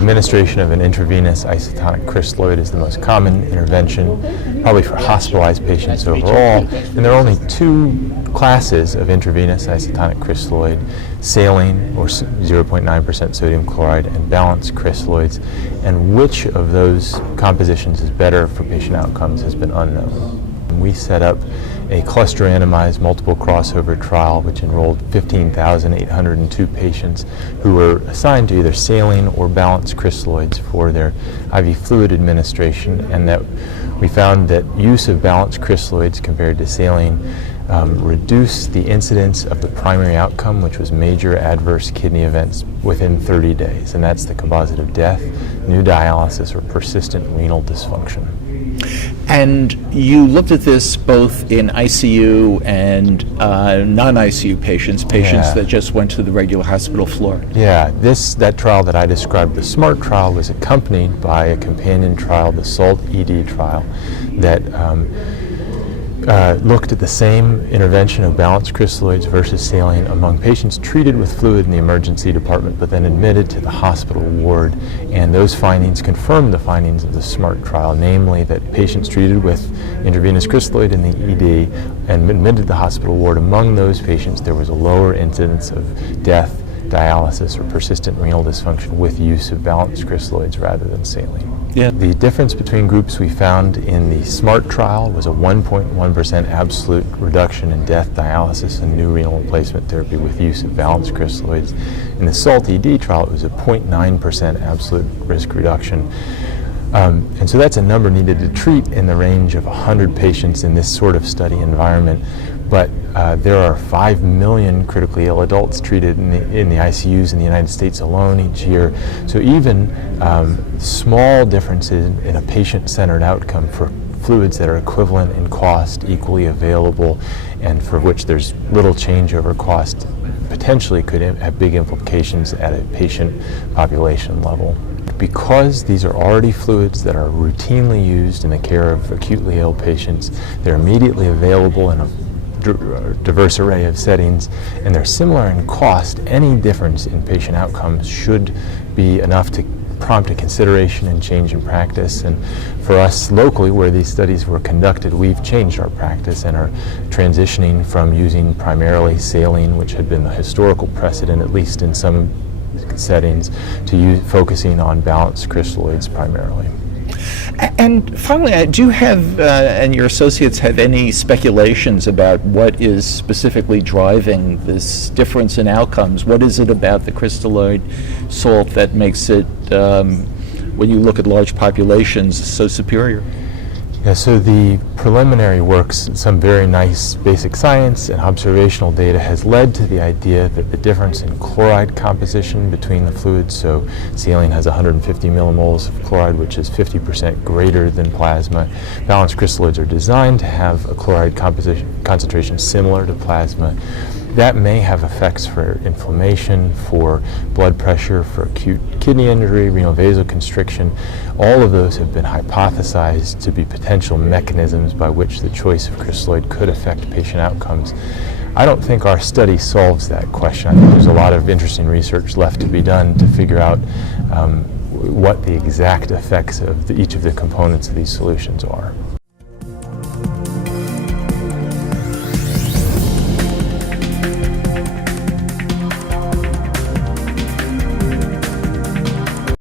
administration of an intravenous isotonic crystalloid is the most common intervention, probably for hospitalized patients overall. And there are only two classes of intravenous isotonic crystalloid: saline, or 0.9% sodium chloride, and balanced crystalloids. And which of those compositions is better for patient outcomes has been unknown. We set up a cluster randomized multiple crossover trial which enrolled 15,802 patients who were assigned to either saline or balanced crystalloids for their IV fluid administration, and that we found that use of balanced crystalloids compared to saline reduced the incidence of the primary outcome, which was major adverse kidney events, within 30 days, and that's the composite of death, new dialysis, or persistent renal dysfunction. And you looked at this both in ICU and non-ICU patients that just went to the regular hospital floor. Yeah, that trial that I described, the SMART trial, was accompanied by a companion trial, the SALT-ED trial, that looked at the same intervention of balanced crystalloids versus saline among patients treated with fluid in the emergency department but then admitted to the hospital ward. And those findings confirmed the findings of the SMART trial, namely that patients treated with intravenous crystalloid in the ED and admitted to the hospital ward, among those patients there was a lower incidence of death, dialysis, or persistent renal dysfunction with use of balanced crystalloids rather than saline. Yeah. The difference between groups we found in the SMART trial was a 1.1% absolute reduction in death, dialysis, and new renal replacement therapy with use of balanced crystalloids. In the SALT-ED trial, it was a 0.9% absolute risk reduction. And so that's a number needed to treat in the range of 100 patients in this sort of study environment. But there are 5 million critically ill adults treated in the ICUs in the United States alone each year. So even small differences in a patient-centered outcome for fluids that are equivalent in cost, equally available, and for which there's little change over cost, potentially could have big implications at a patient population level. Because these are already fluids that are routinely used in the care of acutely ill patients, they're immediately available in a diverse array of settings, and they're similar in cost. Any difference in patient outcomes should be enough to prompt a consideration and change in practice. And for us locally, where these studies were conducted, we've changed our practice and are transitioning from using primarily saline, which had been the historical precedent, at least in some settings, to focusing on balanced crystalloids primarily. And finally, do you have, and your associates have, any speculations about what is specifically driving this difference in outcomes? What is it about the crystalloid salt that makes it, when you look at large populations, so superior? Yeah, so the preliminary works, some very nice basic science and observational data, has led to the idea that the difference in chloride composition between the fluids, so saline has 150 millimoles of chloride, which is 50% greater than plasma. Balanced crystalloids are designed to have a chloride concentration similar to plasma. That may have effects for inflammation, for blood pressure, for acute kidney injury, renal vasoconstriction. All of those have been hypothesized to be potential mechanisms by which the choice of crystalloid could affect patient outcomes. I don't think our study solves that question. I think there's a lot of interesting research left to be done to figure out what the exact effects of each of the components of these solutions are.